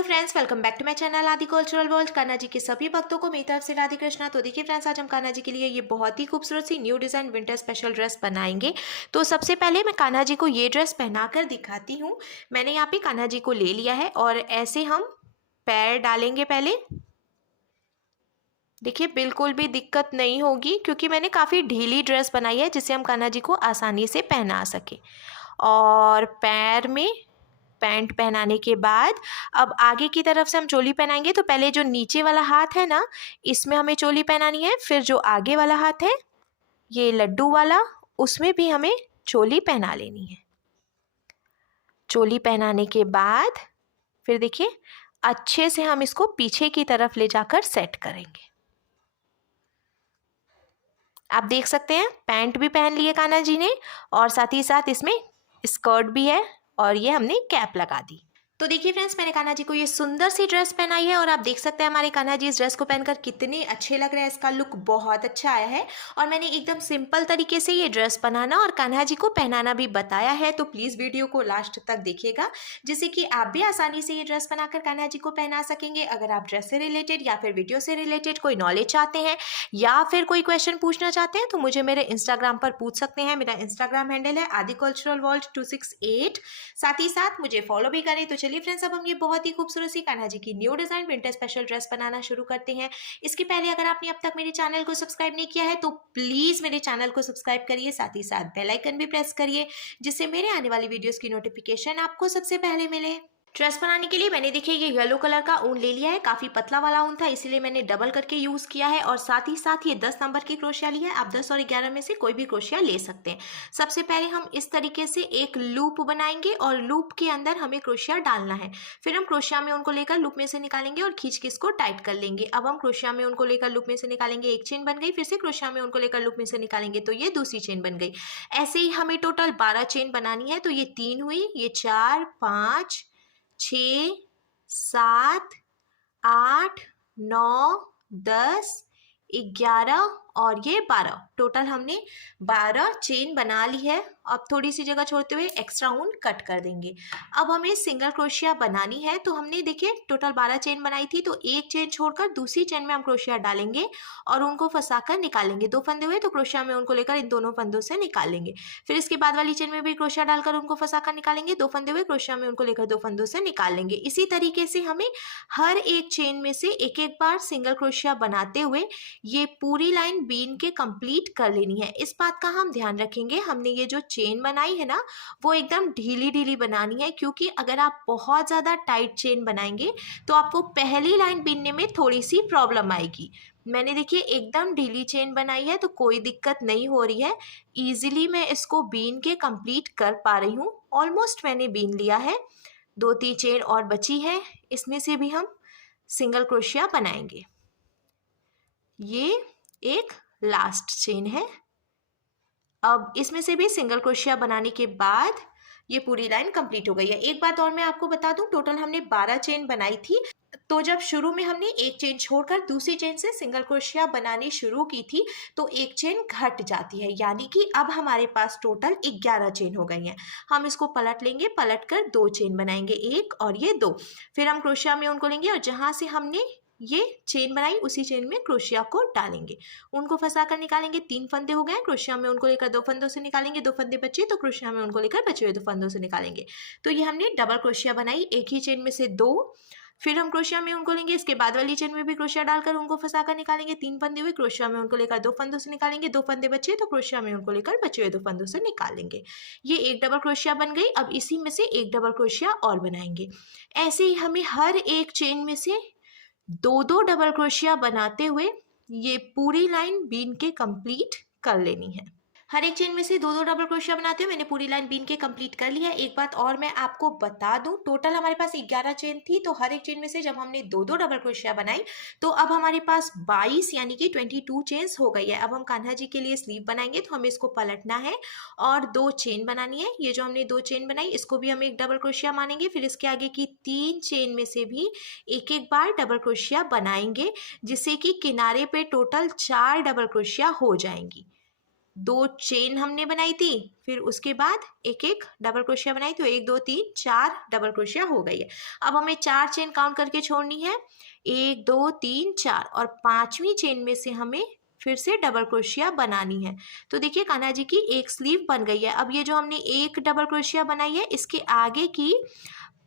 Hello friends, welcome back to my channel Aadi cultural world. Kanha ji के सभी भक्तों को मेरी तरफ से राधे कृष्णा। तो देखिए फ्रेंड्स, आज हम कान्हा जी के लिए ये बहुत ही खूबसूरत सी new design winter special dress बनाएंगे। तो सबसे पहले मैं कान्हा जी को ये ड्रेस पहनाकर दिखाती हूँ। मैंने यहाँ पे कान्हा जी को ले लिया है और ऐसे हम पैर डालेंगे पहले। देखिए बिल्कुल भी दिक्कत नहीं होगी क्योंकि मैंने काफ़ी ढीली ड्रेस बनाई है जिससे हम कान्हा जी को आसानी से पहना सकें। और पैर में पैंट पहनाने के बाद अब आगे की तरफ से हम चोली पहनाएंगे। तो पहले जो नीचे वाला हाथ है ना, इसमें हमें चोली पहनानी है। फिर जो आगे वाला हाथ है, ये लड्डू वाला, उसमें भी हमें चोली पहना लेनी है। चोली पहनाने के बाद फिर देखिए अच्छे से हम इसको पीछे की तरफ ले जाकर सेट करेंगे। आप देख सकते हैं पैंट भी पहन लिए कान्हा जी ने और साथ ही साथ इसमें स्कर्ट भी है और ये हमने कैप लगा दी। तो देखिए फ्रेंड्स, मैंने कान्हा जी को ये सुंदर सी ड्रेस पहनाई है और आप देख सकते हैं हमारे कान्हा जी इस ड्रेस को पहनकर कितने अच्छे लग रहे हैं। इसका लुक बहुत अच्छा आया है और मैंने एकदम सिंपल तरीके से ये ड्रेस बनाना और कान्हा जी को पहनाना भी बताया है। तो प्लीज़ वीडियो को लास्ट तक देखिएगा जिससे कि आप भी आसानी से ये ड्रेस बनाकर कान्हा जी को पहना सकेंगे। अगर आप ड्रेस से रिलेटेड या फिर वीडियो से रिलेटेड कोई नॉलेज चाहते हैं या फिर कोई क्वेश्चन पूछना चाहते हैं तो मुझे मेरे इंस्टाग्राम पर पूछ सकते हैं। मेरा इंस्टाग्राम हैंडल है आदि कल्चरल वर्ल्ड 268। साथ ही साथ मुझे फॉलो भी करें। तो चलिए फ्रेंड्स, अब हम ये बहुत ही खूबसूरत सी कान्हा जी की new design winter special dress बनाना शुरू करते हैं। इसके पहले अगर आपने अब तक मेरे चैनल को सब्सक्राइब नहीं किया है तो प्लीज मेरे चैनल को सब्सक्राइब करिए, साथ ही साथ बेल आइकन भी प्रेस करिए जिससे मेरे आने वाली वीडियोस की नोटिफिकेशन आपको सबसे पहले मिले। ड्रेस बनाने के लिए मैंने देखिए ये येलो कलर का ऊन ले लिया है। काफ़ी पतला वाला ऊन था इसीलिए मैंने डबल करके यूज़ किया है और साथ ही साथ ये 10 नंबर की क्रोशिया ली है। आप 10 और 11 में से कोई भी क्रोशिया ले सकते हैं। सबसे पहले हम इस तरीके से एक लूप बनाएंगे और लूप के अंदर हमें क्रोशिया डालना है। फिर हम क्रोशिया में उनको लेकर लूप में से निकालेंगे और खींच के इसको टाइट कर लेंगे। अब हम क्रोशिया में उनको लेकर लूप में से निकालेंगे, एक चेन बन गई। फिर से क्रोशिया में उनको लेकर लूप में से निकालेंगे तो ये दूसरी चेन बन गई। ऐसे ही हमें टोटल 12 चेन बनानी है। तो ये 3 हुई, ये 4, 5, 6, 7, 8, 9, 10, 11 और ये 12। टोटल हमने 12 चेन बना ली है। अब थोड़ी सी जगह छोड़ते हुए एक्स्ट्रा ऊन कट कर देंगे। अब हमें सिंगल क्रोशिया बनानी है। तो हमने देखिए टोटल 12 चेन बनाई थी तो एक चेन छोड़कर दूसरी चेन में हम क्रोशिया डालेंगे और उनको फंसाकर निकालेंगे। 2 फंदे हुए तो क्रोशिया में उनको लेकर इन दोनों फंदों से निकालेंगे। फिर इसके बाद वाली चेन में भी क्रोशिया डालकर उनको फंसाकर निकालेंगे। 2 फंदे हुए क्रोशिया में उनको लेकर 2 फंदों से निकाल लेंगे। इसी तरीके से हमें हर एक चेन में से एक एक बार सिंगल क्रोशिया बनाते हुए ये पूरी लाइन बीन के कंप्लीट कर लेनी है। इस बात का हम ध्यान रखेंगे, हमने ये जो चेन बनाई है ना वो एकदम ढीली ढीली बनानी है क्योंकि अगर आप बहुत ज़्यादा टाइट चेन बनाएंगे तो आपको पहली लाइन बीनने में थोड़ी सी प्रॉब्लम आएगी। मैंने देखिए एकदम ढीली चेन बनाई है तो कोई दिक्कत नहीं हो रही है। ईजिली मैं इसको बीन के कंप्लीट कर पा रही हूँ। ऑलमोस्ट मैंने बीन लिया है। 2-3 चेन और बची है, इसमें से भी हम सिंगल क्रोशिया बनाएंगे। ये एक लास्ट चेन है। अब इसमें से भी सिंगल क्रोशिया बनाने के बाद ये पूरी लाइन कंप्लीट हो गई है। एक बात और मैं आपको बता दूं, टोटल हमने 12 चेन बनाई थी। तो जब शुरू में हमने एक चेन छोड़कर दूसरी चेन से सिंगल क्रोशिया बनानी शुरू की थी तो एक चेन घट जाती है, यानी कि अब हमारे पास टोटल 11 चेन हो गई हैं। हम इसको पलट लेंगे, पलट कर 2 चेन बनाएंगे, एक और ये 2। फिर हम क्रोशिया में उनको लेंगे और जहाँ से हमने ये चेन बनाई उसी चेन में क्रोशिया को डालेंगे, उनको फंसा कर निकालेंगे। 3 फंदे हो गए, क्रोशिया में उनको लेकर 2 फंदों से निकालेंगे। 2 फंदे बचे तो क्रोशिया में उनको लेकर बचे हुए 2 फंदों से निकालेंगे। तो ये हमने डबल क्रोशिया बनाई, एक ही चेन में से 2। फिर हम क्रोशिया में उनको लेंगे, इसके बाद वाली चेन में भी क्रोशिया डालकर उनको फंसा कर निकालेंगे। 3 फंदे हुए, क्रोशिया में उनको लेकर 2 फंदों से निकालेंगे। 2 फंदे बचे तो क्रोशिया में उनको लेकर बचे हुए 2 फंदों से निकालेंगे। ये एक डबल क्रोशिया बन गई। अब इसी में से एक डबल क्रोशिया और बनाएंगे। ऐसे ही हमें हर एक चेन में से 2-2 डबल क्रोशिया बनाते हुए ये पूरी लाइन बीन के कंप्लीट कर लेनी है। हर एक चेन में से 2-2 डबल क्रोशिया बनाते हुए मैंने पूरी लाइन बीन के कंप्लीट कर लिया है। एक बात और मैं आपको बता दूं, टोटल हमारे पास 11 चेन थी तो हर एक चेन में से जब हमने 2-2 डबल क्रोशिया बनाई तो अब हमारे पास 22 यानी कि 22 चेन्स हो गई है। अब हम कान्हा जी के लिए स्लीव बनाएंगे तो हमें इसको पलटना है और 2 चेन बनानी है। ये जो हमने 2 चेन बनाई इसको भी हम एक डबल क्रोशिया मानेंगे। फिर इसके आगे की 3 चेन में से भी एक एक बार डबल क्रोशिया बनाएंगे जिससे कि किनारे पे टोटल 4 डबल क्रोशिया हो जाएंगी। 2 चेन हमने बनाई थी, फिर उसके बाद एक एक डबल क्रोशिया बनाई, तो 1 2 3 4 डबल क्रोशिया हो गई है। अब हमें 4 चेन काउंट करके छोड़नी है, 1 2 3 4, और 5वीं चेन में से हमें फिर से डबल क्रोशिया बनानी है। तो देखिए कान्हा जी की एक स्लीव बन गई है। अब ये जो हमने एक डबल क्रोशिया बनाई है, इसके आगे की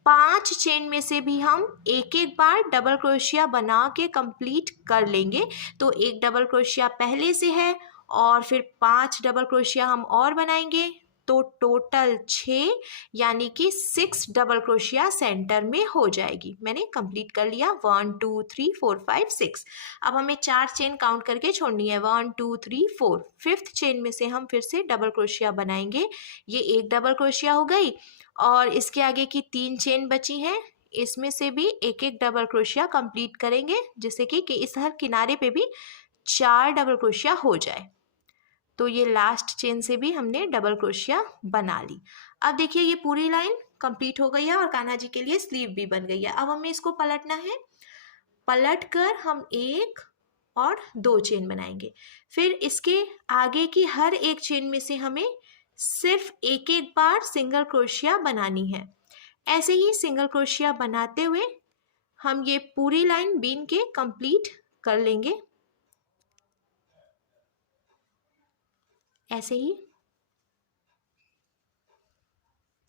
5 चेन में से भी हम एक एक बार डबल क्रोशिया बना के कंप्लीट कर लेंगे। तो एक डबल क्रोशिया पहले से है और फिर 5 डबल क्रोशिया हम और बनाएंगे, तो टोटल 6 यानी कि 6 डबल क्रोशिया सेंटर में हो जाएगी। मैंने कंप्लीट कर लिया, 1 2 3 4 5 6। अब हमें 4 चेन काउंट करके छोड़नी है, 1 2 3 4। 5th चेन में से हम फिर से डबल क्रोशिया बनाएंगे, ये एक डबल क्रोशिया हो गई, और इसके आगे की 3 चेन बची हैं, इसमें से भी एक एक डबल क्रोशिया कंप्लीट करेंगे, जिससे कि इस हर किनारे पे भी 4 डबल क्रोशिया हो जाए। तो ये लास्ट चेन से भी हमने डबल क्रोशिया बना ली। अब देखिए ये पूरी लाइन कंप्लीट हो गई है और कान्हा जी के लिए स्लीव भी बन गई है। अब हमें इसको पलटना है, पलट कर हम 1 और 2 चेन बनाएंगे। फिर इसके आगे की हर एक चेन में से हमें सिर्फ एक एक बार सिंगल क्रोशिया बनानी है। ऐसे ही सिंगल क्रोशिया बनाते हुए हम ये पूरी लाइन बीन के कंप्लीट कर लेंगे। ऐसे ही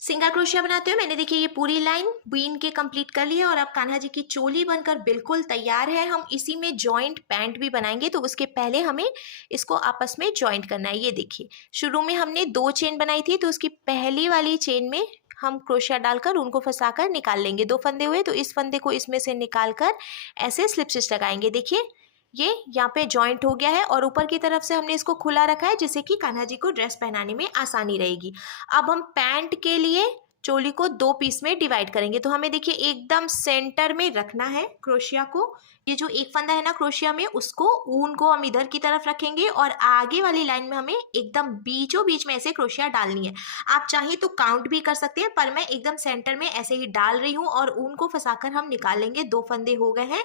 सिंगल क्रोशिया बनाते हुए मैंने देखिए ये पूरी लाइन बीन के कंप्लीट कर ली है, और अब कान्हा जी की चोली बनकर बिल्कुल तैयार है। हम इसी में जॉइंट पैंट भी बनाएंगे, तो उसके पहले हमें इसको आपस में जॉइंट करना है। ये देखिए शुरू में हमने 2 चेन बनाई थी, तो उसकी पहली वाली चेन में हम क्रोशिया डालकर उनको फंसाकर निकाल लेंगे। 2 फंदे हुए, तो इस फंदे को इसमें से निकाल कर ऐसे स्लिप स्टिच लगाएंगे। देखिए ये यहाँ पे जॉइंट हो गया है, और ऊपर की तरफ से हमने इसको खुला रखा है, जिससे कि कान्हा जी को ड्रेस पहनाने में आसानी रहेगी। अब हम पैंट के लिए चोली को 2 पीस में डिवाइड करेंगे। तो हमें देखिए एकदम सेंटर में रखना है क्रोशिया को। ये जो एक फंदा है ना क्रोशिया में, उसको ऊन को हम इधर की तरफ रखेंगे, और आगे वाली लाइन में हमें एकदम बीचों बीच में ऐसे क्रोशिया डालनी है। आप चाहें तो काउंट भी कर सकते हैं, पर मैं एकदम सेंटर में ऐसे ही डाल रही हूँ, और ऊन को फंसाकर हम निकालेंगे। 2 फंदे हो गए हैं,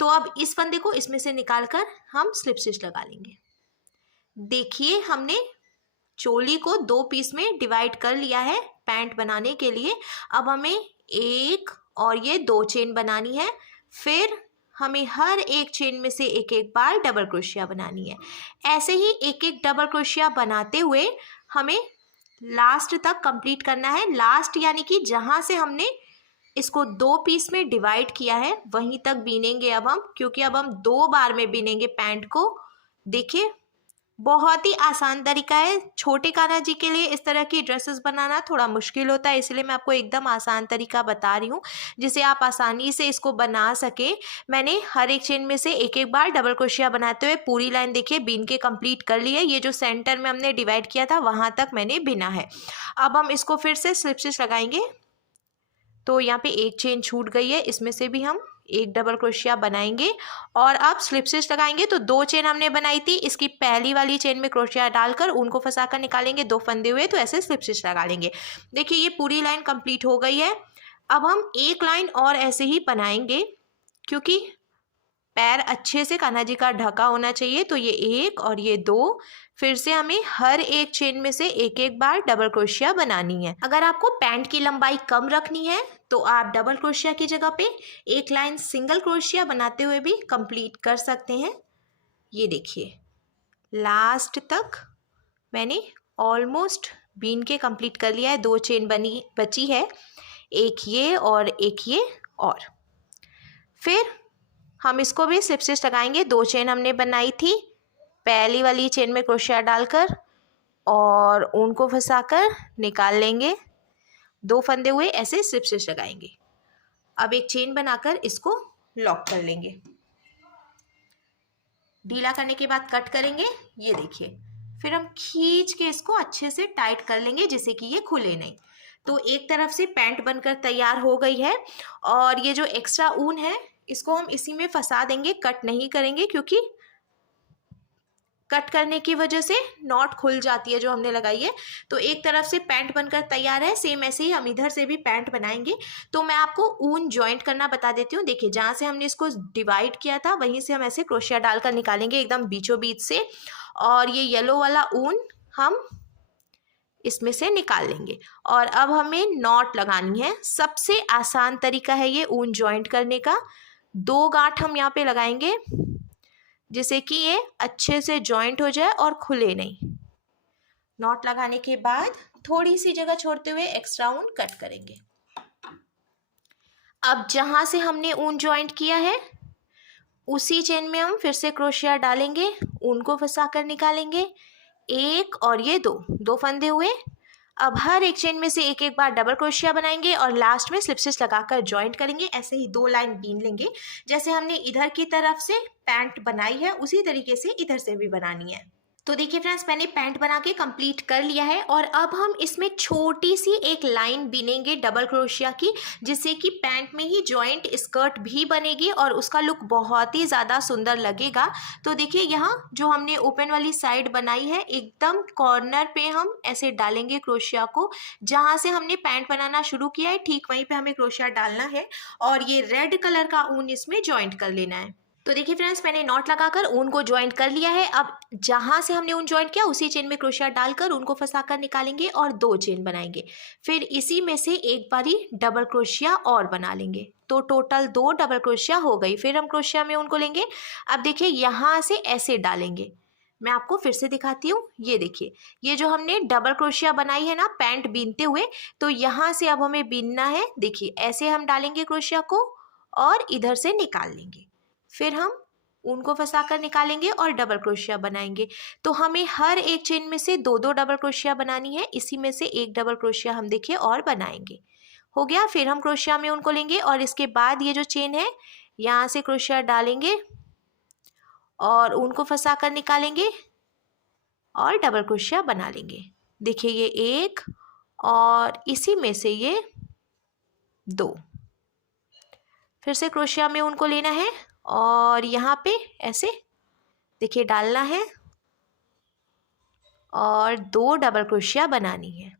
तो अब इस फंदे को इसमें से निकालकर हम स्लिप स्टिच लगा लेंगे। देखिए हमने चोली को 2 पीस में डिवाइड कर लिया है पैंट बनाने के लिए। अब हमें 1 और ये 2 चेन बनानी है, फिर हमें हर एक चेन में से एक एक बार डबल क्रोशिया बनानी है। ऐसे ही एक एक डबल क्रोशिया बनाते हुए हमें लास्ट तक कंप्लीट करना है। लास्ट यानी कि जहाँ से हमने इसको 2 पीस में डिवाइड किया है वहीं तक बीनेंगे अब हम, क्योंकि अब हम 2 बार में बीनेंगे पैंट को। देखिए बहुत ही आसान तरीका है। छोटे कान्हा जी के लिए इस तरह की ड्रेसेस बनाना थोड़ा मुश्किल होता है, इसलिए मैं आपको एकदम आसान तरीका बता रही हूँ, जिसे आप आसानी से इसको बना सकें। मैंने हर एक चेन में से एक एक बार डबल क्रोशिया बनाते हुए पूरी लाइन देखिए बीन के कंप्लीट कर ली है। ये जो सेंटर में हमने डिवाइड किया था वहाँ तक मैंने बिना है। अब हम इसको फिर से स्लिप स्टिच लगाएंगे। तो यहाँ पे एक चेन छूट गई है, इसमें से भी हम एक डबल क्रोशिया बनाएंगे, और अब स्लिप स्टिच लगाएंगे। तो 2 चेन हमने बनाई थी, इसकी पहली वाली चेन में क्रोशिया डालकर उनको फंसाकर निकालेंगे। 2 फंदे हुए, तो ऐसे स्लिप स्टिच लगा लेंगे। देखिए ये पूरी लाइन कंप्लीट हो गई है। अब हम एक लाइन और ऐसे ही बनाएंगे, क्योंकि पैर अच्छे से कान्हा जी का ढका होना चाहिए। तो ये 1 और ये 2, फिर से हमें हर एक चेन में से एक एक बार डबल क्रोशिया बनानी है। अगर आपको पैंट की लंबाई कम रखनी है तो आप डबल क्रोशिया की जगह पे एक लाइन सिंगल क्रोशिया बनाते हुए भी कंप्लीट कर सकते हैं। ये देखिए लास्ट तक मैंने ऑलमोस्ट बीन के कंप्लीट कर लिया है। 2 चेन बची है, एक ये और एक ये, और फिर हम इसको भी स्लिप स्टिच लगाएंगे। 2 चेन हमने बनाई थी, पहली वाली चेन में क्रोशिया डालकर और ऊन को फंसाकर निकाल लेंगे। 2 फंदे हुए, ऐसे स्लिप स्टिच लगाएंगे। अब एक चेन बनाकर इसको लॉक कर लेंगे। ढीला करने के बाद कट करेंगे, ये देखिए। फिर हम खींच के इसको अच्छे से टाइट कर लेंगे, जिससे कि ये खुले नहीं। तो एक तरफ से पैंट बनकर तैयार हो गई है, और ये जो एक्स्ट्रा ऊन है इसको हम इसी में फंसा देंगे, कट नहीं करेंगे, क्योंकि कट करने की वजह से नॉट खुल जाती है जो हमने लगाई है। तो एक तरफ से पैंट बनकर तैयार है, सेम ऐसे ही हम इधर से भी पैंट बनाएंगे। तो मैं आपको ऊन जॉइंट करना बता देती हूँ। देखिए जहाँ से हमने इसको डिवाइड किया था वहीं से हम ऐसे क्रोशिया डालकर निकालेंगे एकदम बीचों बीच से, और ये येलो वाला ऊन हम इसमें से निकाल लेंगे। और अब हमें नॉट लगानी है। सबसे आसान तरीका है ये ऊन जॉइंट करने का। 2 गांठ हम यहाँ पे लगाएंगे जिससे कि ये अच्छे से जॉइंट हो जाए और खुले नहीं। नॉट लगाने के बाद थोड़ी सी जगह छोड़ते हुए एक्स्ट्रा ऊन कट करेंगे। अब जहां से हमने ऊन जॉइंट किया है उसी चेन में हम फिर से क्रोशिया डालेंगे, ऊन को फंसा कर निकालेंगे। एक और ये दो फंदे हुए। अब हर एक चेन में से एक एक बार डबल क्रोशिया बनाएंगे और लास्ट में स्लिप स्टिच लगाकर जॉइंट करेंगे। ऐसे ही 2 लाइन बीन लेंगे। जैसे हमने इधर की तरफ से पैंट बनाई है उसी तरीके से इधर से भी बनानी है। तो देखिए फ्रेंड्स, मैंने पैंट बना के कंप्लीट कर लिया है और अब हम इसमें छोटी सी एक लाइन बिनेंगे डबल क्रोशिया की, जिससे कि पैंट में ही जॉइंट स्कर्ट भी बनेगी और उसका लुक बहुत ही ज़्यादा सुंदर लगेगा। तो देखिए यहाँ जो हमने ओपन वाली साइड बनाई है एकदम कॉर्नर पे हम ऐसे डालेंगे क्रोशिया को। जहाँ से हमने पैंट बनाना शुरू किया है ठीक वहीं पे हमें क्रोशिया डालना है और ये रेड कलर का ऊन इसमें जॉइंट कर लेना है। तो देखिए फ्रेंड्स, मैंने नॉट लगाकर ऊन को ज्वाइंट कर लिया है। अब जहां से हमने ऊन ज्वाइंट किया उसी चेन में क्रोशिया डालकर ऊन को फंसाकर निकालेंगे और 2 चेन बनाएंगे। फिर इसी में से एक बारी डबल क्रोशिया और बना लेंगे। तो टोटल 2 डबल क्रोशिया हो गई। फिर हम क्रोशिया में ऊन को लेंगे। अब देखिए यहाँ से ऐसे डालेंगे। मैं आपको फिर से दिखाती हूँ। ये देखिए, ये जो हमने डबल क्रोशिया बनाई है ना पैंट बीनते हुए, तो यहाँ से अब हमें बीनना है। देखिए ऐसे हम डालेंगे क्रोशिया को और इधर से निकाल लेंगे। फिर हम ऊन को फंसाकर निकालेंगे और डबल क्रोशिया बनाएंगे। तो हमें हर एक चेन में से 2-2 डबल क्रोशिया बनानी है। इसी में से एक डबल क्रोशिया हम देखिए और बनाएंगे। हो गया। फिर हम क्रोशिया में ऊन को लेंगे और इसके बाद ये जो चेन है यहाँ से क्रोशिया डालेंगे और ऊन को फंसाकर निकालेंगे और डबल क्रोशिया बना लेंगे। देखिए ये एक और इसी में से ये 2। फिर से क्रोशिया में ऊन को लेना है और यहाँ पे ऐसे देखिए डालना है और 2 डबल क्रोशिया बनानी है।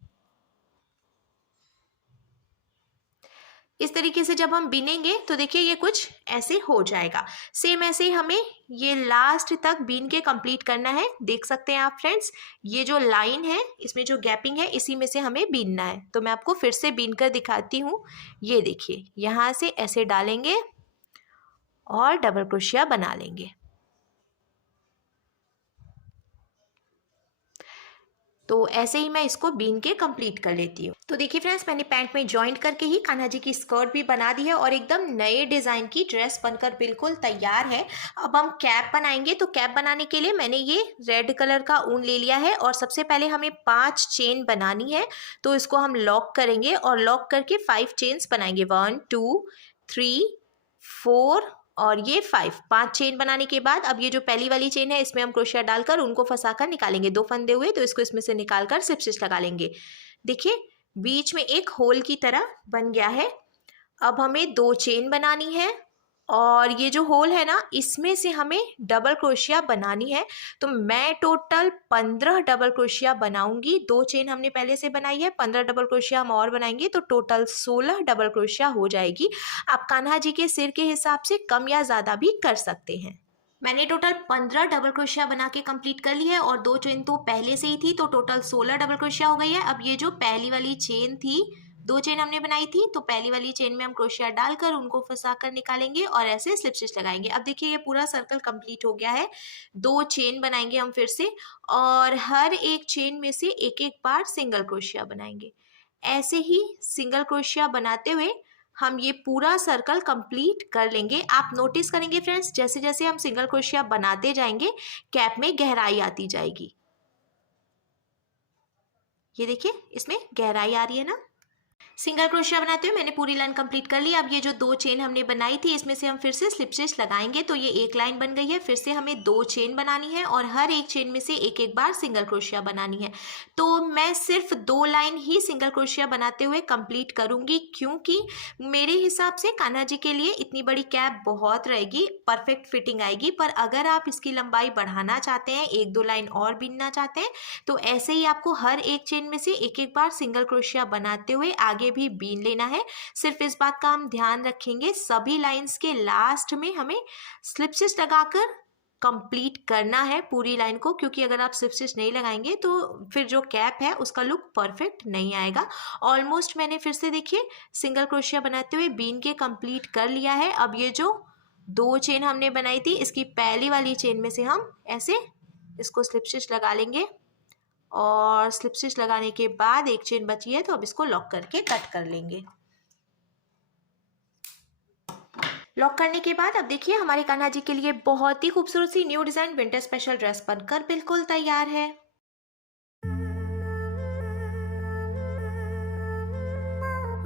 इस तरीके से जब हम बिनेंगे तो देखिए ये कुछ ऐसे हो जाएगा। सेम ऐसे ही हमें ये लास्ट तक बीन के कंप्लीट करना है। देख सकते हैं आप फ्रेंड्स, ये जो लाइन है इसमें जो गैपिंग है इसी में से हमें बीनना है। तो मैं आपको फिर से बीन कर दिखाती हूँ। ये देखिए यहाँ से ऐसे डालेंगे और डबल क्रोशिया बना लेंगे। तो ऐसे ही मैं इसको बीन के कंप्लीट कर लेती हूँ। तो देखिए फ्रेंड्स, मैंने पैंट में जॉइंट करके ही कान्हा जी की स्कर्ट भी बना दी है और एकदम नए डिज़ाइन की ड्रेस बनकर बिल्कुल तैयार है। अब हम कैप बनाएंगे। तो कैप बनाने के लिए मैंने ये रेड कलर का ऊन ले लिया है और सबसे पहले हमें 5 चेन बनानी है। तो इसको हम लॉक करेंगे और लॉक करके 5 चेन्स बनाएंगे। 1 2 3 4 और ये 5 चेन बनाने के बाद अब ये जो पहली वाली चेन है इसमें हम क्रोशिया डालकर उनको फंसाकर निकालेंगे। 2 फंदे हुए तो इसको इसमें से निकालकर स्लिप स्टिच लगा लेंगे। देखिए बीच में एक होल की तरह बन गया है। अब हमें 2 चेन बनानी है और ये जो होल है ना इसमें से हमें डबल क्रोशिया बनानी है। तो मैं टोटल 15 डबल क्रोशिया बनाऊंगी। 2 चेन हमने पहले से बनाई है, 15 डबल क्रोशिया हम और बनाएंगे तो टोटल 16 डबल क्रोशिया हो जाएगी। आप कान्हा जी के सिर के हिसाब से कम या ज़्यादा भी कर सकते हैं। मैंने टोटल 15 डबल क्रोशिया बना के कंप्लीट कर ली है और 2 चेन तो पहले से ही थी, तो टोटल 16 डबल क्रोशिया हो गई है। अब ये जो पहली वाली चेन थी, 2 चेन हमने बनाई थी, तो पहली वाली चेन में हम क्रोशिया डालकर उनको फंसा कर निकालेंगे और ऐसे स्लिप स्टिच लगाएंगे। अब देखिए ये पूरा सर्कल कंप्लीट हो गया है। 2 चेन बनाएंगे हम फिर से और हर एक चेन में से एक एक बार सिंगल क्रोशिया बनाएंगे। ऐसे ही सिंगल क्रोशिया बनाते हुए हम ये पूरा सर्कल कंप्लीट कर लेंगे। आप नोटिस करेंगे फ्रेंड्स, जैसे जैसे हम सिंगल क्रोशिया बनाते जाएंगे कैप में गहराई आती जाएगी। ये देखिए इसमें गहराई आ रही है ना। सिंगल क्रोशिया बनाते हुए मैंने पूरी लाइन कंप्लीट कर ली। अब ये जो 2 चेन हमने बनाई थी इसमें से हम फिर से स्लिप स्टिच लगाएंगे। तो ये एक लाइन बन गई है। फिर से हमें 2 चेन बनानी है और हर एक चेन में से एक एक बार सिंगल क्रोशिया बनानी है। तो मैं सिर्फ 2 लाइन ही सिंगल क्रोशिया बनाते हुए कंप्लीट करूंगी, क्योंकि मेरे हिसाब से कान्हा जी के लिए इतनी बड़ी कैप बहुत रहेगी, परफेक्ट फिटिंग आएगी। पर अगर आप इसकी लंबाई बढ़ाना चाहते हैं, 1-2 लाइन और बीनना चाहते हैं, तो ऐसे ही आपको हर एक चेन में से एक एक बार सिंगल क्रोशिया बनाते हुए आगे भी बीन लेना है। सिर्फ इस बात का हम ध्यान रखेंगे, सभी लाइंस के लास्ट में हमें स्लिप स्टिच लगाकर कंप्लीट करना है पूरी लाइन को, क्योंकि अगर आप स्लिप स्टिच नहीं लगाएंगे तो फिर जो कैप है उसका लुक परफेक्ट नहीं आएगा। ऑलमोस्ट मैंने फिर से देखिए सिंगल क्रोशिया बनाते हुए बीन के कंप्लीट कर लिया है। अब ये जो 2 चेन हमने बनाई थी, इसकी पहली वाली चेन में से हम ऐसे इसको स्लिप स्टिच लगा लेंगे और स्लिप स्टिच लगाने के बाद एक चेन बची है तो अब इसको लॉक करके कट कर लेंगे। लॉक करने के बाद अब देखिए हमारे कान्हा जी के लिए बहुत ही खूबसूरत सी new design winter special dress बनकर बिल्कुल तैयार है।